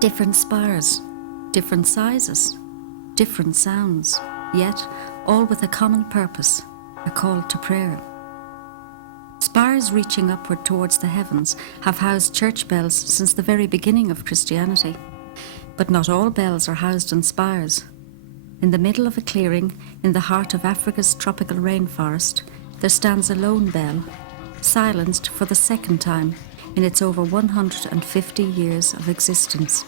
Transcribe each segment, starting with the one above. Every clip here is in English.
Different spires, different sizes, different sounds, yet all with a common purpose, a call to prayer. Spires reaching upward towards the heavens have housed church bells since the very beginning of Christianity. But not all bells are housed in spires. In the middle of a clearing, in the heart of Africa's tropical rainforest, there stands a lone bell, silenced for the second time in its over 150 years of existence.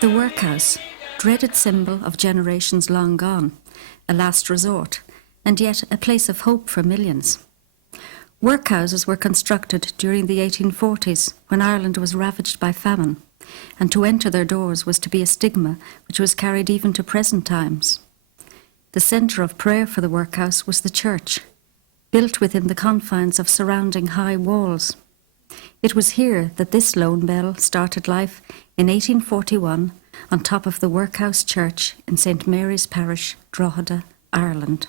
The workhouse, dreaded symbol of generations long gone, a last resort, and yet a place of hope for millions. Workhouses were constructed during the 1840s when Ireland was ravaged by famine, and to enter their doors was to be a stigma which was carried even to present times. The centre of prayer for the workhouse was the church, built within the confines of surrounding high walls. It was here that this lone bell started life in 1841 on top of the workhouse church in St. Mary's Parish, Drogheda, Ireland.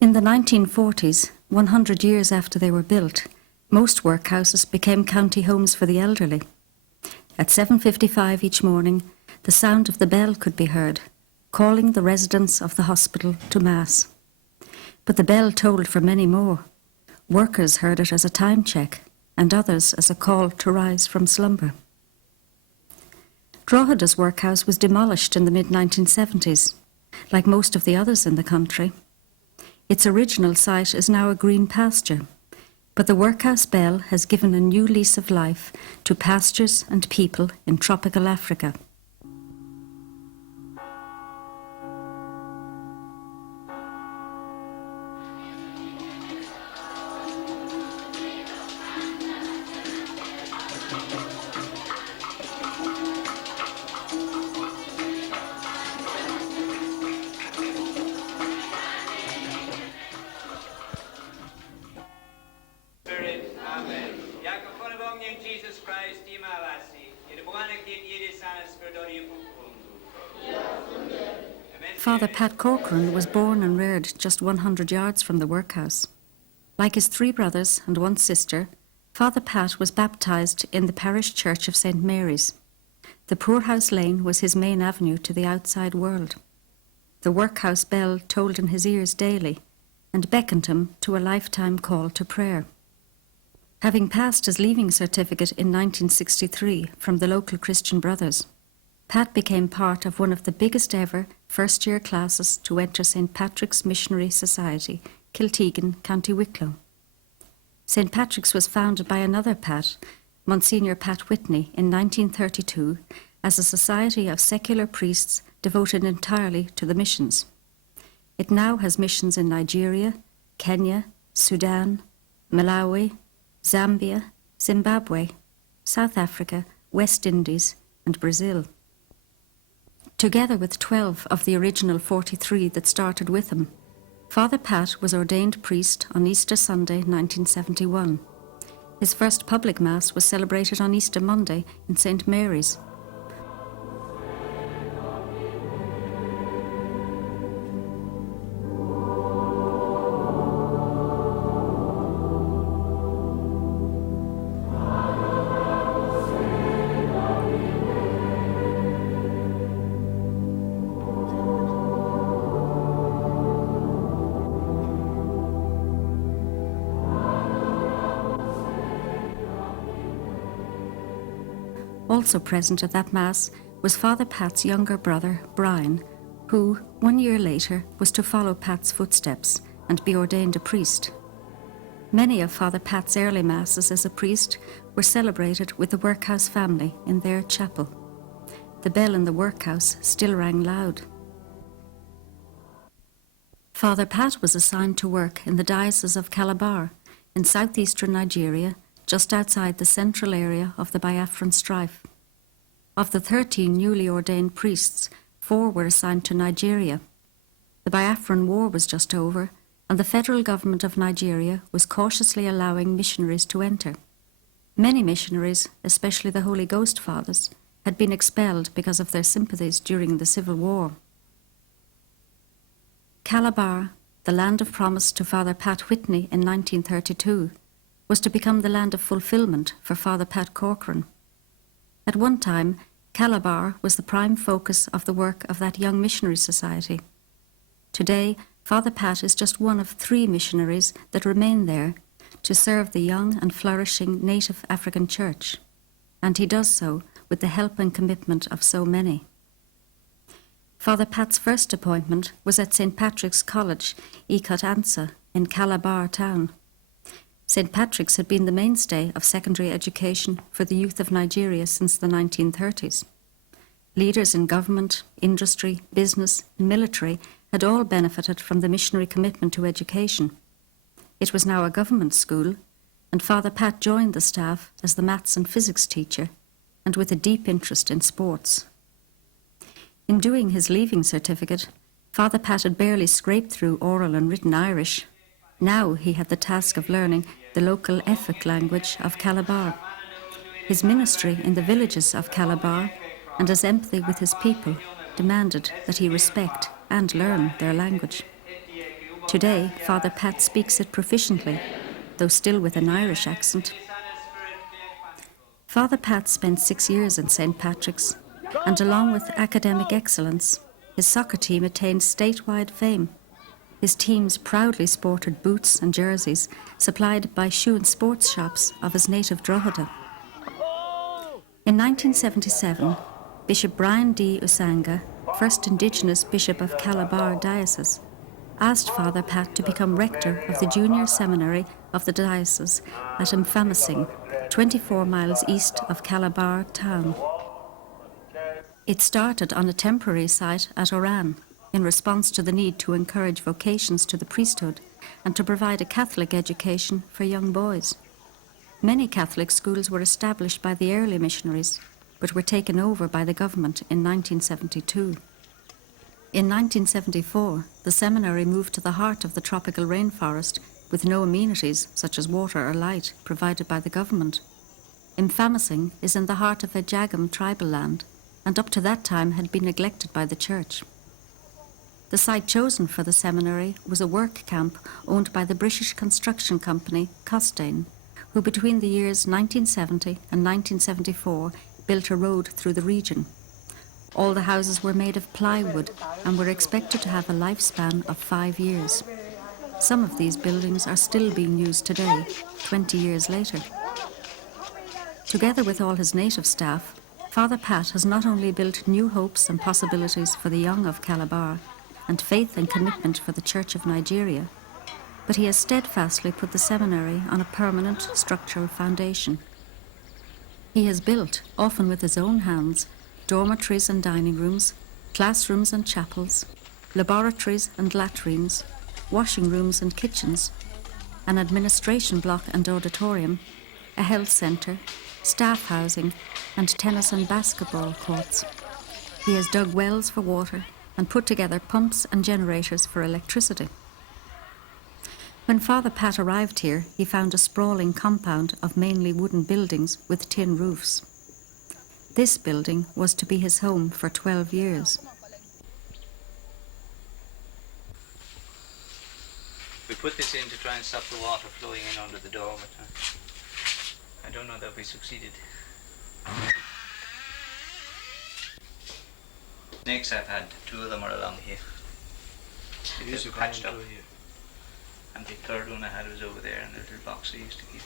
In the 1940s, 100 years after they were built, most workhouses became county homes for the elderly. At 7:55 each morning, the sound of the bell could be heard, calling the residents of the hospital to Mass. But the bell tolled for many more. Workers heard it as a time check, and others as a call to rise from slumber. Drogheda's workhouse was demolished in the mid-1970s, like most of the others in the country. Its original site is now a green pasture, but the workhouse bell has given a new lease of life to pastures and people in tropical Africa. Father Pat Corcoran was born and reared just 100 yards from the workhouse. Like his 3 brothers and 1 sister, Father Pat was baptised in the parish church of St. Mary's. The poorhouse lane was his main avenue to the outside world. The workhouse bell tolled in his ears daily and beckoned him to a lifetime call to prayer. Having passed his leaving certificate in 1963 from the local Christian Brothers, Pat became part of one of the biggest ever first-year classes to enter St. Patrick's Missionary Society, Kiltegan, County Wicklow. St. Patrick's was founded by another Pat, Monsignor Pat Whitney, in 1932 as a society of secular priests devoted entirely to the missions. It now has missions in Nigeria, Kenya, Sudan, Malawi, Zambia, Zimbabwe, South Africa, West Indies, and Brazil. Together with 12 of the original 43 that started with him, Father Pat was ordained priest on Easter Sunday 1971. His first public Mass was celebrated on Easter Monday in St. Mary's. Also present at that Mass was Father Pat's younger brother, Brian, who, 1 year later, was to follow Pat's footsteps and be ordained a priest. Many of Father Pat's early Masses as a priest were celebrated with the workhouse family in their chapel. The bell in the workhouse still rang loud. Father Pat was assigned to work in the diocese of Calabar in southeastern Nigeria, just outside the central area of the Biafran strife. Of the 13 newly ordained priests, 4 were assigned to Nigeria. The Biafran War was just over, and the federal government of Nigeria was cautiously allowing missionaries to enter. Many missionaries, especially the Holy Ghost Fathers, had been expelled because of their sympathies during the Civil War. Calabar, the land of promise to Father Pat Whitney in 1932, was to become the land of fulfillment for Father Pat Corcoran. At one time, Calabar was the prime focus of the work of that young missionary society. Today, Father Pat is just one of 3 missionaries that remain there to serve the young and flourishing native African church, and he does so with the help and commitment of so many. Father Pat's first appointment was at St. Patrick's College, Corcoran'S, in Calabar town. St. Patrick's had been the mainstay of secondary education for the youth of Nigeria since the 1930s. Leaders in government, industry, business, and military had all benefited from the missionary commitment to education. It was now a government school, and Father Pat joined the staff as the maths and physics teacher, and with a deep interest in sports. In doing his leaving certificate, Father Pat had barely scraped through oral and written Irish. Now he had the task of learning the local Efik language of Calabar. His ministry in the villages of Calabar and his empathy with his people demanded that he respect and learn their language. Today, Father Pat speaks it proficiently, though still with an Irish accent. Father Pat spent 6 years in St. Patrick's, and along with academic excellence, his soccer team attained statewide fame. His teams proudly sported boots and jerseys supplied by shoe and sports shops of his native Drogheda. In 1977, Bishop Brian D. Usanga, first Indigenous Bishop of Calabar Diocese, asked Father Pat to become rector of the junior seminary of the diocese at Mfamosing, 24 miles east of Calabar town. It started on a temporary site at Oran in response to the need to encourage vocations to the priesthood and to provide a Catholic education for young boys. Many Catholic schools were established by the early missionaries, but were taken over by the government in 1972. In 1974, the seminary moved to the heart of the tropical rainforest with no amenities such as water or light provided by the government. Mfamosing is in the heart of a Jagam tribal land, and up to that time had been neglected by the church. The site chosen for the seminary was a work camp owned by the British construction company Costain, who between the years 1970 and 1974 built a road through the region. All the houses were made of plywood and were expected to have a lifespan of 5 years. Some of these buildings are still being used today, 20 years later. Together with all his native staff, Father Pat has not only built new hopes and possibilities for the young of Calabar and faith and commitment for the Church of Nigeria, but he has steadfastly put the seminary on a permanent structural foundation. He has built, often with his own hands, dormitories and dining rooms, classrooms and chapels, laboratories and latrines, washing rooms and kitchens, an administration block and auditorium, a health centre, staff housing, and tennis and basketball courts. He has dug wells for water and put together pumps and generators for electricity. When Father Pat arrived here, he found a sprawling compound of mainly wooden buildings with tin roofs. This building was to be his home for 12 years. We put this in to try and stop the water flowing in under the door, but I don't know that we succeeded. Snakes I've had, 2 of them are along here. It is patched up. Here. And the third one I had was over there in the little box I used to keep.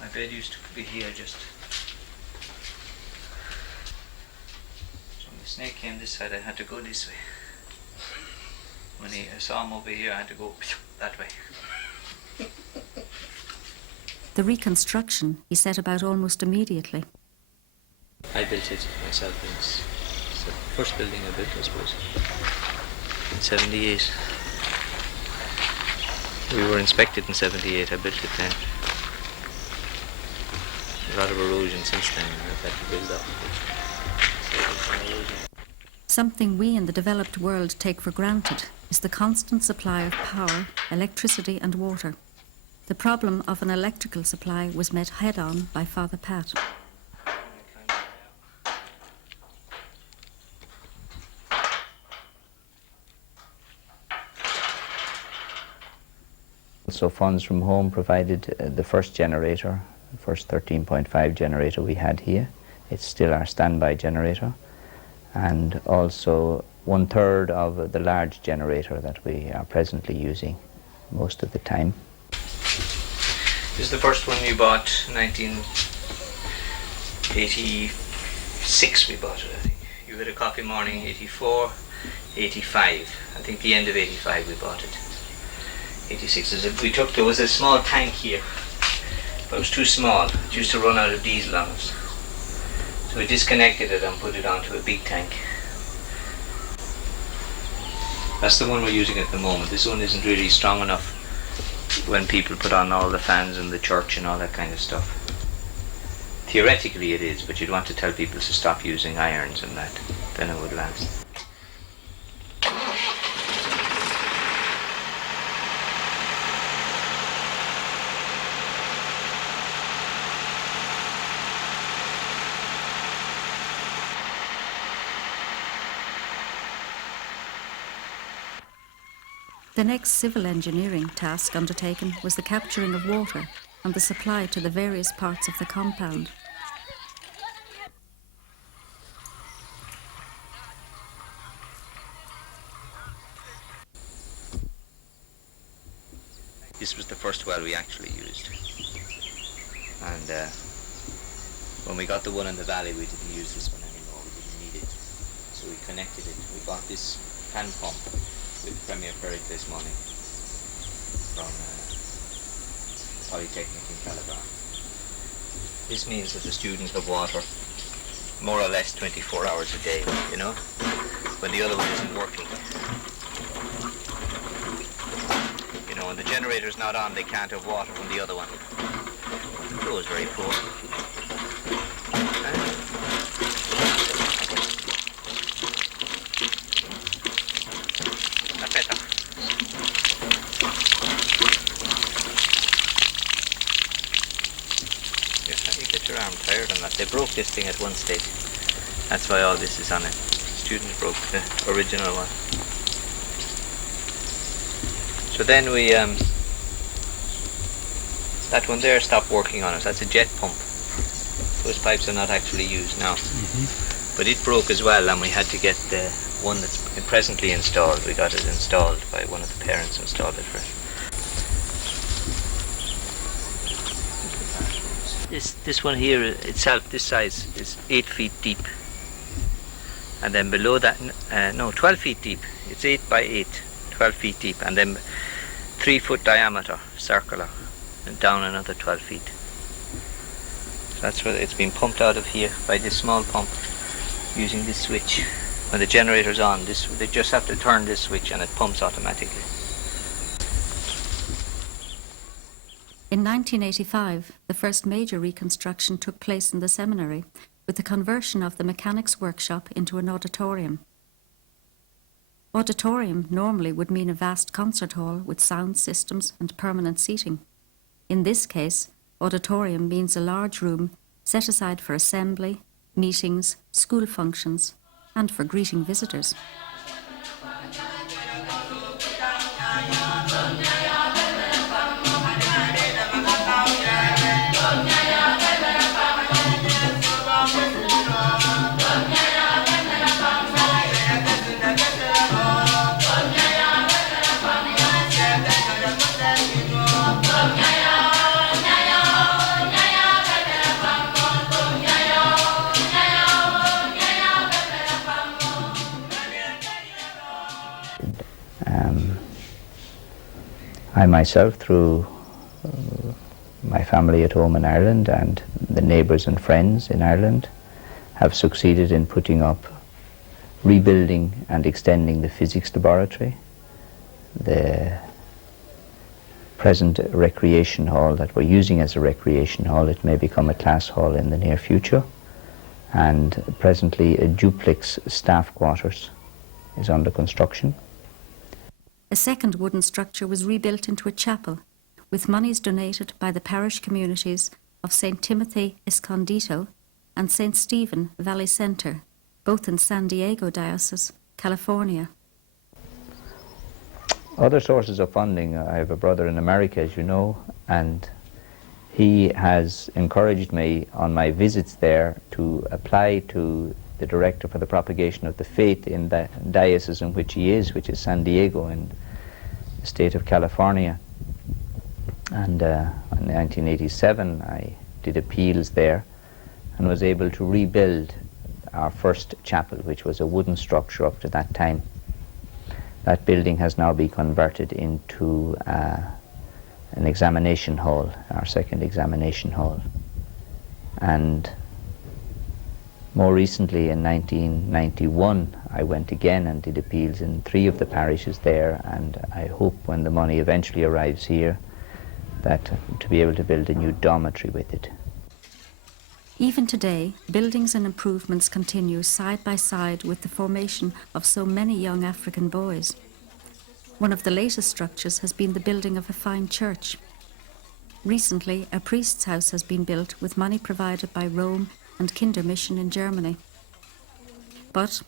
My bed used to be here just. So when the snake came this side, I had to go this way. When I saw him over here, I had to go that way. The reconstruction he set about almost immediately. I built it myself. It's the first building I built, I suppose, in 78. We were inspected in 78, I built it then. A lot of erosion since then, I've had to build up. Something we in the developed world take for granted is the constant supply of power, electricity and water. The problem of an electrical supply was met head-on by Father Pat. So funds from home provided the first generator, the first 13.5 generator we had here. It's still our standby generator. And also 1/3 of the large generator that we are presently using most of the time. This is the first one we bought, 1986 we bought it, I think. You had a coffee morning, 84, 85. I think the end of 85 we bought it. 86 is it. There was a small tank here, but it was too small. It used to run out of diesel on us. So we disconnected it and put it onto a big tank. That's the one we're using at the moment. This one isn't really strong enough when people put on all the fans in the church and all that kind of stuff. Theoretically it is, but you'd want to tell people to stop using irons and that, then it would last. The next civil engineering task undertaken was the capturing of water and the supply to the various parts of the compound. This was the first well we actually used. And when we got the one in the valley, we didn't use this one anymore. We didn't need it. So we connected it. We bought this hand pump with Premier Ferric this morning from Polytechnic in Calabar. This means that the students have water more or less 24 hours a day, you know, when the other one isn't working. You know, when the generator's not on, they can't have water from the other one. Joe is very poor. I'm tired on that. They broke this thing at one stage. That's why all this is on it. Students broke the original one. So then we, that one there stopped working on us. That's a jet pump. Those pipes are not actually used now. But it broke as well, and we had to get the one that's presently installed. We got it installed by one of the parents, installed it for us. This one here itself, this size, is 8 feet deep. And then below that, 12 feet deep. It's 8 by 8, 12 feet deep. And then 3 foot diameter, circular, and down another 12 feet. So that's where it's been pumped out of here by this small pump using this switch. When the generator's on, they just have to turn this switch and it pumps automatically. In 1985, the first major reconstruction took place in the seminary with the conversion of the mechanics' workshop into an auditorium. Auditorium normally would mean a vast concert hall with sound systems and permanent seating. In this case, auditorium means a large room set aside for assembly, meetings, school functions, and for greeting visitors. I myself, through my family at home in Ireland and the neighbours and friends in Ireland, have succeeded in putting up, rebuilding and extending the physics laboratory, the present recreation hall that we're using as a recreation hall. It may become a class hall in the near future, and presently a duplex staff quarters is under construction. A second wooden structure was rebuilt into a chapel, with monies donated by the parish communities of St. Timothy Escondido and St. Stephen Valley Center, both in San Diego Diocese, California. Other sources of funding, I have a brother in America, as you know, and he has encouraged me on my visits there to apply to the Director for the Propagation of the Faith in the diocese in which he is, which is San Diego in the state of California. And in 1987 I did appeals there and was able to rebuild our first chapel, which was a wooden structure up to that time. That building has now been converted into an examination hall, our second examination hall. And more recently, in 1991, I went again and did appeals in 3 of the parishes there, and I hope when the money eventually arrives here that to be able to build a new dormitory with it. Even today, buildings and improvements continue side by side with the formation of so many young African boys. One of the latest structures has been the building of a fine church. Recently, a priest's house has been built with money provided by Rome and Kindermission in Germany. But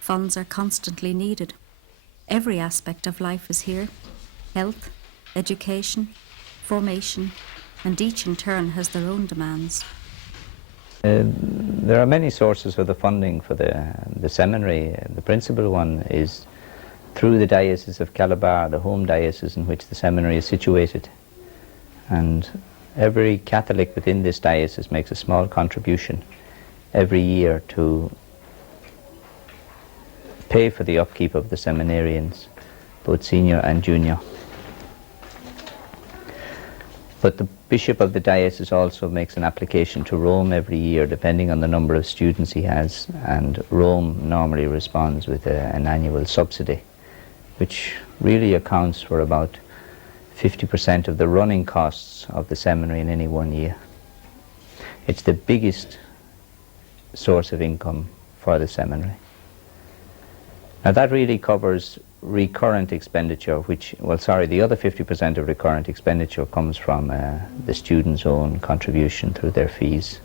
funds are constantly needed. Every aspect of life is here: health, education, formation, and each in turn has their own demands. There are many sources for the funding for the seminary. The principal one is through the Diocese of Calabar, the home diocese in which the seminary is situated. And every Catholic within this diocese makes a small contribution every year to pay for the upkeep of the seminarians, both senior and junior. But the Bishop of the diocese also makes an application to Rome every year, depending on the number of students he has, and Rome normally responds with an annual subsidy, which really accounts for about 50% of the running costs of the seminary in any one year. It's the biggest source of income for the seminary. Now that really covers recurrent expenditure, the other 50% of recurrent expenditure comes from the students' own contribution through their fees.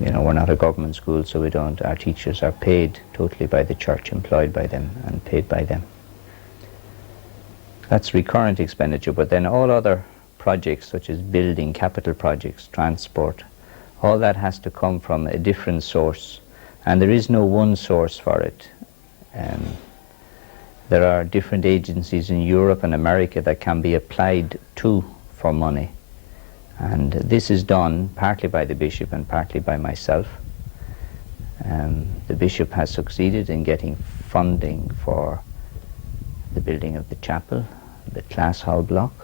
We're not a government school, so our teachers are paid totally by the church, employed by them and paid by them. That's recurrent expenditure, but then all other projects such as building, capital projects, transport, all that has to come from a different source, and there is no one source for it. There are different agencies in Europe and America that can be applied to for money, and this is done partly by the bishop and partly by myself. The bishop has succeeded in getting funding for the building of the chapel, the class hall block,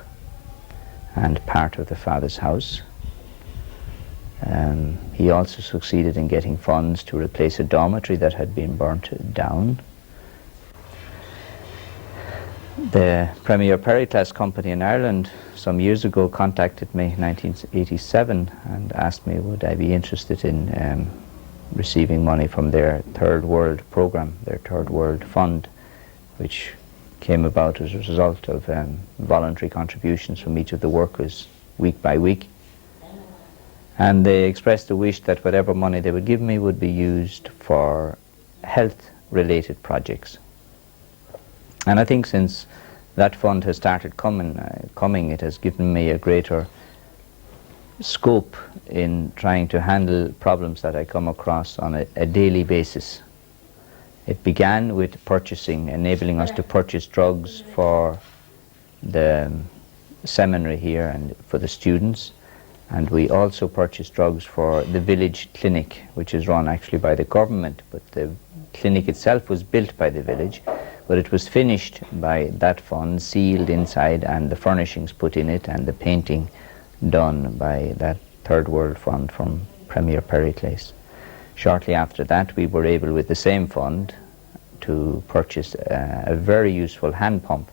and part of the father's house. He also succeeded in getting funds to replace a dormitory that had been burnt down. The Premier Pericles Company in Ireland some years ago contacted me in 1987 and asked me would I be interested in receiving money from their Third World program, their Third World Fund, which came about as a result of voluntary contributions from each of the workers week by week. And they expressed a wish that whatever money they would give me would be used for health-related projects. And I think since that fund has started coming, it has given me a greater scope in trying to handle problems that I come across on a daily basis. It began with purchasing, enabling us to purchase drugs for the seminary here and for the students. And we also purchased drugs for the village clinic, which is run actually by the government, but the clinic itself was built by the village, but it was finished by that fund, sealed inside, and the furnishings put in it, and the painting done by that Third World Fund from Premier Pericles. Shortly after that, we were able, with the same fund, to purchase a very useful hand pump,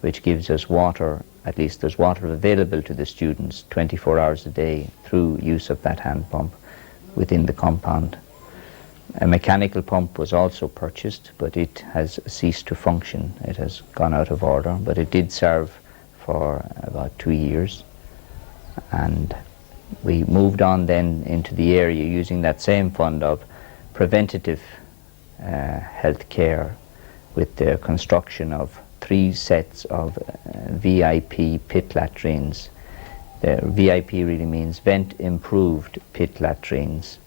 which gives us water. At least there's water available to the students 24 hours a day through use of that hand pump within the compound. A mechanical pump was also purchased, but it has ceased to function. It has gone out of order, but it did serve for about 2 years, and we moved on then into the area using that same fund of preventative health care with the construction of 3 sets of VIP pit latrines. The VIP really means vent improved pit latrines,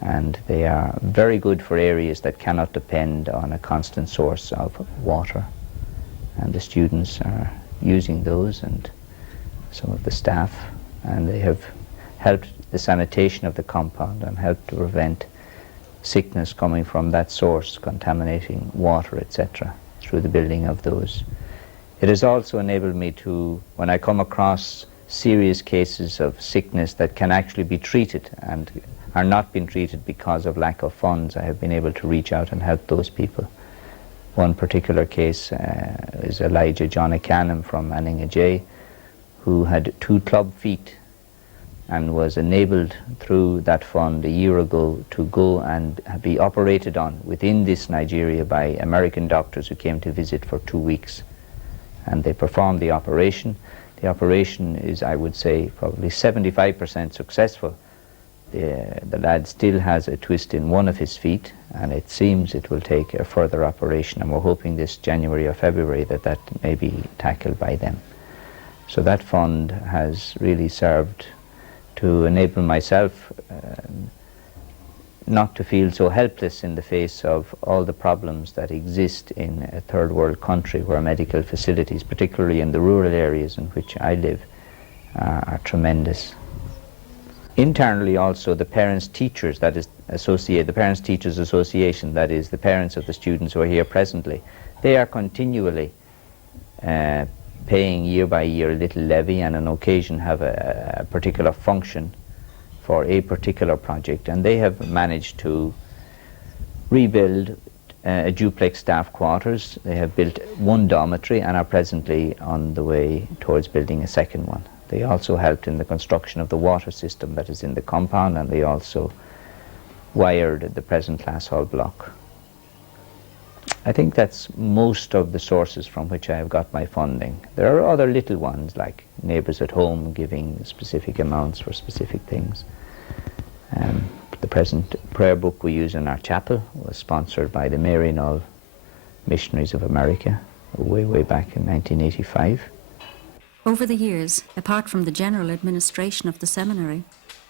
and they are very good for areas that cannot depend on a constant source of water, and the students are using those, and some of the staff, and they have helped the sanitation of the compound and helped to prevent sickness coming from that source, contaminating water, etc., through the building of those. It has also enabled me to, when I come across serious cases of sickness that can actually be treated and are not being treated because of lack of funds, I have been able to reach out and help those people. One particular case is Elijah John Canham from Anninga, who had 2 club feet and was enabled through that fund a year ago to go and be operated on within this Nigeria by American doctors who came to visit for 2 weeks. And they performed the operation. The operation is, I would say, probably 75% successful. The lad still has a twist in one of his feet, and it seems it will take a further operation, and we're hoping this January or February that may be tackled by them. So that fund has really served to enable myself not to feel so helpless in the face of all the problems that exist in a third world country where medical facilities, particularly in the rural areas in which I live, are tremendous. Internally also, the parents-teachers, that is the Parents-Teachers Association, that is the parents of the students who are here presently, they are continually paying year by year a little levy, and on occasion have a particular function for a particular project, and they have managed to rebuild a duplex staff quarters. They have built 1 dormitory and are presently on the way towards building a second one. They also helped in the construction of the water system that is in the compound, and they also wired the present class hall block. I think that's most of the sources from which I have got my funding. There are other little ones like Neighbours at Home giving specific amounts for specific things. The present prayer book we use in our chapel was sponsored by the Maryknoll Missionaries of America way back in 1985. Over the years, apart from the general administration of the seminary,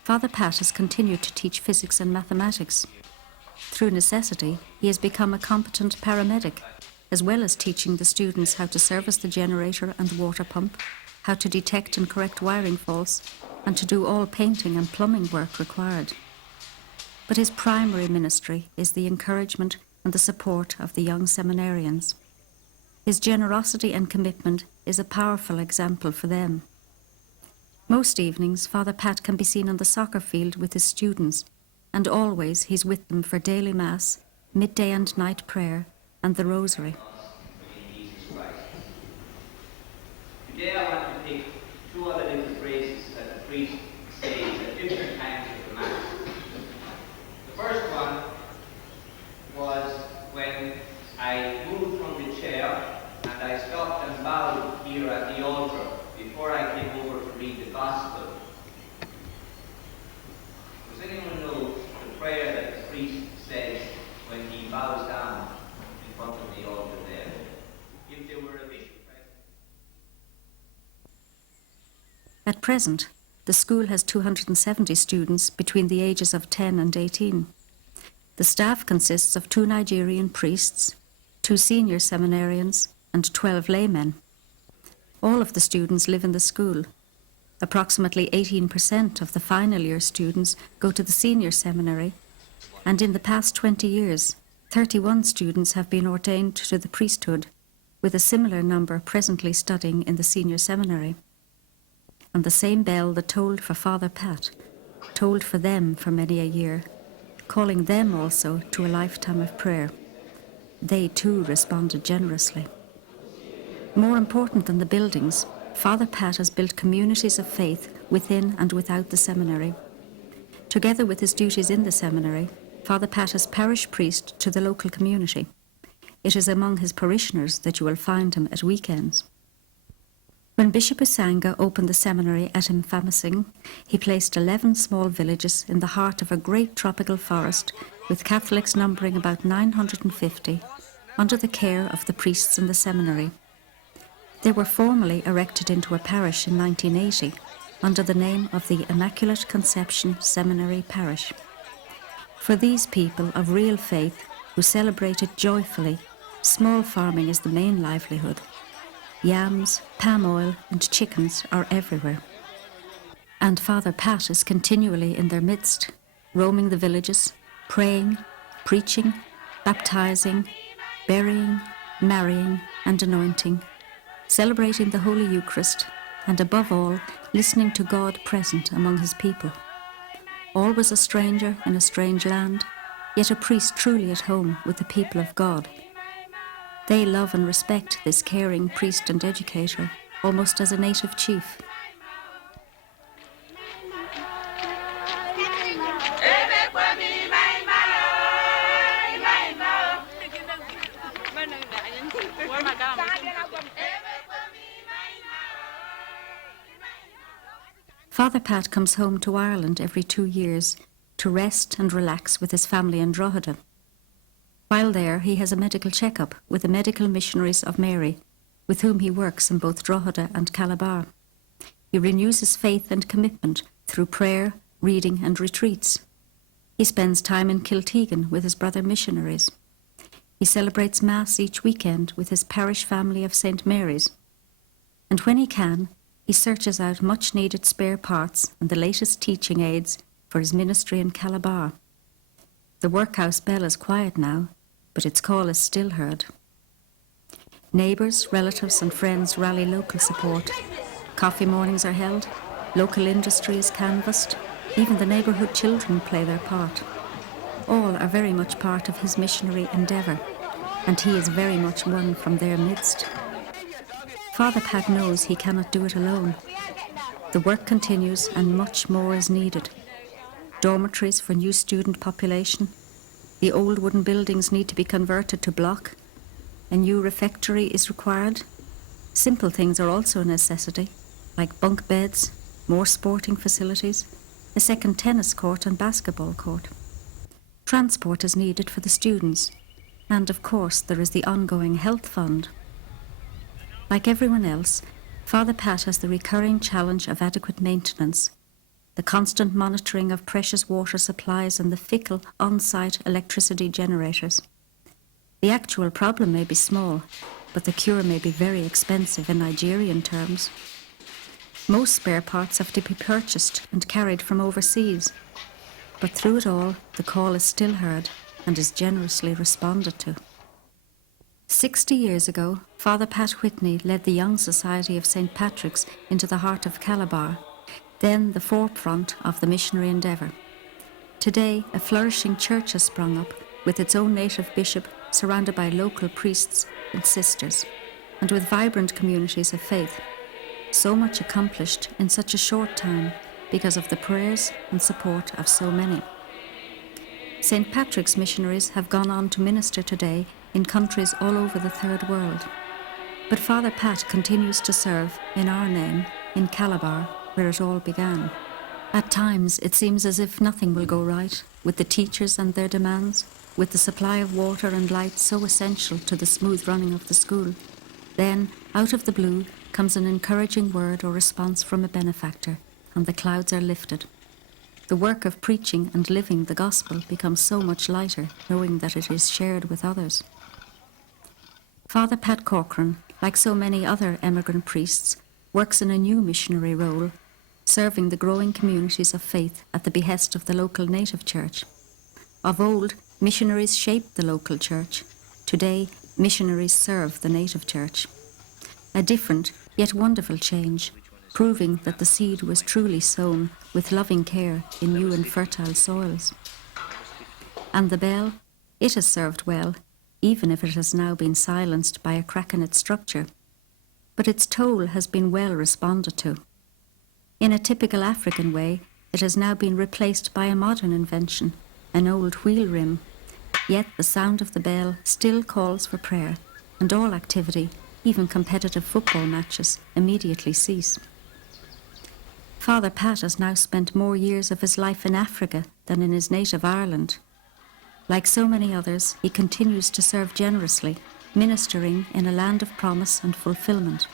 Father Pat has continued to teach physics and mathematics. Through necessity, he has become a competent paramedic, as well as teaching the students how to service the generator and the water pump, how to detect and correct wiring faults, and to do all painting and plumbing work required. But his primary ministry is the encouragement and the support of the young seminarians. His generosity and commitment is a powerful example for them. Most evenings, Father Pat can be seen on the soccer field with his students, and always he's with them for daily mass, midday and night prayer, and the rosary. Today I want to pick 2 other little phrases that the priest says at different times of the Mass. The first one was when I moved from the chair and I stopped and bowed here at the altar before I came over to read the Gospel. Does anyone know the prayer that the priest says when he bows down in front of the altar there? If there were a bishop present. At present, the school has 270 students between the ages of 10 and 18. The staff consists of 2 Nigerian priests, 2 senior seminarians, and 12 laymen. All of the students live in the school. Approximately 18% of the final year students go to the senior seminary, and in the past 20 years, 31 students have been ordained to the priesthood, with a similar number presently studying in the senior seminary. And the same bell that tolled for Father Pat tolled for them for many a year, calling them also to a lifetime of prayer. They too responded generously. More important than the buildings, Father Pat has built communities of faith within and without the seminary. Together with his duties in the seminary, Father Pat is parish priest to the local community. It is among his parishioners that you will find him at weekends. When Bishop Usanga opened the seminary at Mfamosing, he placed 11 small villages in the heart of a great tropical forest, with Catholics numbering about 950, under the care of the priests in the seminary. They were formally erected into a parish in 1980, under the name of the Immaculate Conception Seminary Parish. For these people of real faith who celebrated joyfully, small farming is the main livelihood. Yams, palm oil and chickens are everywhere. And Father Pat is continually in their midst, roaming the villages, praying, preaching, baptizing, burying, marrying and anointing, celebrating the Holy Eucharist, and above all, listening to God present among his people. Always a stranger in a strange land, yet a priest truly at home with the people of God. They love and respect this caring priest and educator, almost as a native chief. Father Pat comes home to Ireland every 2 years to rest and relax with his family in Drogheda. While there, he has a medical checkup with the medical missionaries of Mary, with whom he works in both Drogheda and Calabar. He renews his faith and commitment through prayer, reading and retreats. He spends time in Kiltegan with his brother missionaries. He celebrates Mass each weekend with his parish family of St. Mary's. And when he can, he searches out much-needed spare parts and the latest teaching aids for his ministry in Calabar. The workhouse bell is quiet now, but its call is still heard. Neighbours, relatives and friends rally local support. Coffee mornings are held, local industry is canvassed, even the neighbourhood children play their part. All are very much part of his missionary endeavour, and he is very much one from their midst. Father Pat knows he cannot do it alone. The work continues and much more is needed. Dormitories for new student population. The old wooden buildings need to be converted to block. A new refectory is required. Simple things are also a necessity, like bunk beds, more sporting facilities, a second tennis court and basketball court. Transport is needed for the students, and of course there is the ongoing health fund. Like everyone else, Father Pat has the recurring challenge of adequate maintenance, the constant monitoring of precious water supplies and the fickle on-site electricity generators. The actual problem may be small, but the cure may be very expensive in Nigerian terms. Most spare parts have to be purchased and carried from overseas, but through it all, the call is still heard and is generously responded to. 60 years ago, Father Pat Whitney led the Young Society of St. Patrick's into the heart of Calabar, then the forefront of the missionary endeavour. Today, a flourishing church has sprung up with its own native bishop, surrounded by local priests and sisters, and with vibrant communities of faith. So much accomplished in such a short time because of the prayers and support of so many. St. Patrick's missionaries have gone on to minister today in countries all over the Third World. But Father Pat continues to serve in our name in Calabar, where it all began. At times it seems as if nothing will go right with the teachers and their demands, with the supply of water and light so essential to the smooth running of the school. Then, out of the blue, comes an encouraging word or response from a benefactor, and the clouds are lifted. The work of preaching and living the gospel becomes so much lighter, knowing that it is shared with others. Father Pat Corcoran, like so many other emigrant priests, works in a new missionary role, serving the growing communities of faith at the behest of the local native church. Of old, missionaries shaped the local church. Today, missionaries serve the native church. A different, yet wonderful change, proving that the seed was truly sown with loving care in new and fertile soils. And the bell, it has served well, even if it has now been silenced by a crack in its structure. But its toll has been well responded to. In a typical African way, it has now been replaced by a modern invention, an old wheel rim. Yet the sound of the bell still calls for prayer, and all activity, Even competitive football matches immediately cease. Father Pat has now spent more years of his life in Africa than in his native Ireland. Like so many others, he continues to serve generously, ministering in a land of promise and fulfillment.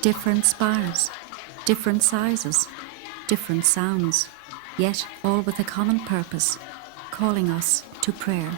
Different spires, different sizes, different sounds, yet all with a common purpose, calling us to prayer.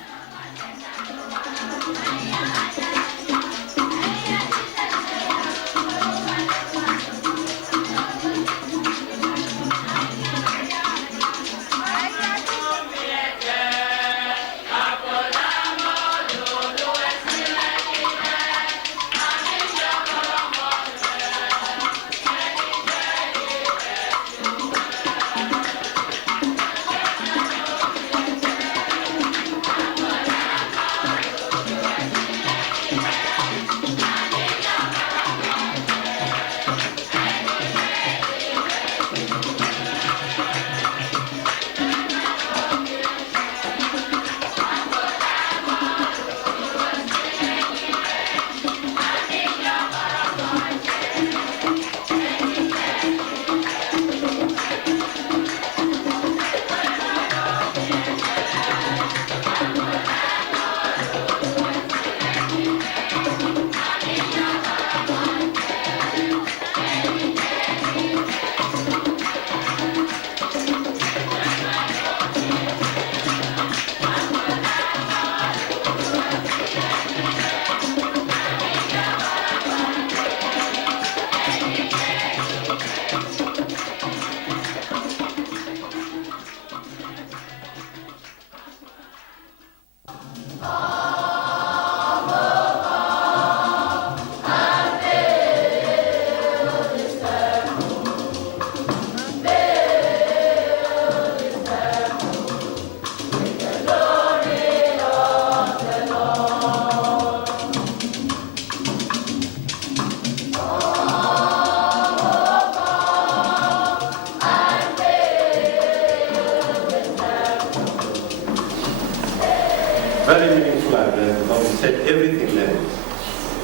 Very meaningful address because you said everything there.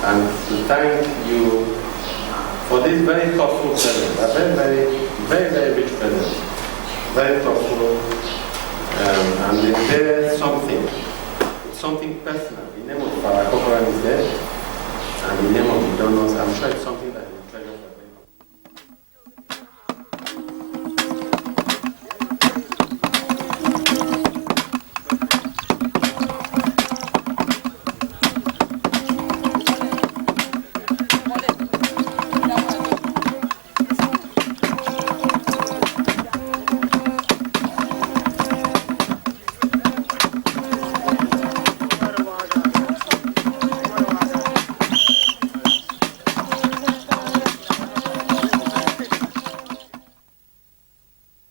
And to thank you for this very thoughtful present, a very rich present, very thoughtful, and there's something personal. The name of Corcoran'S is there, and the name of the donors, I'm sure it's something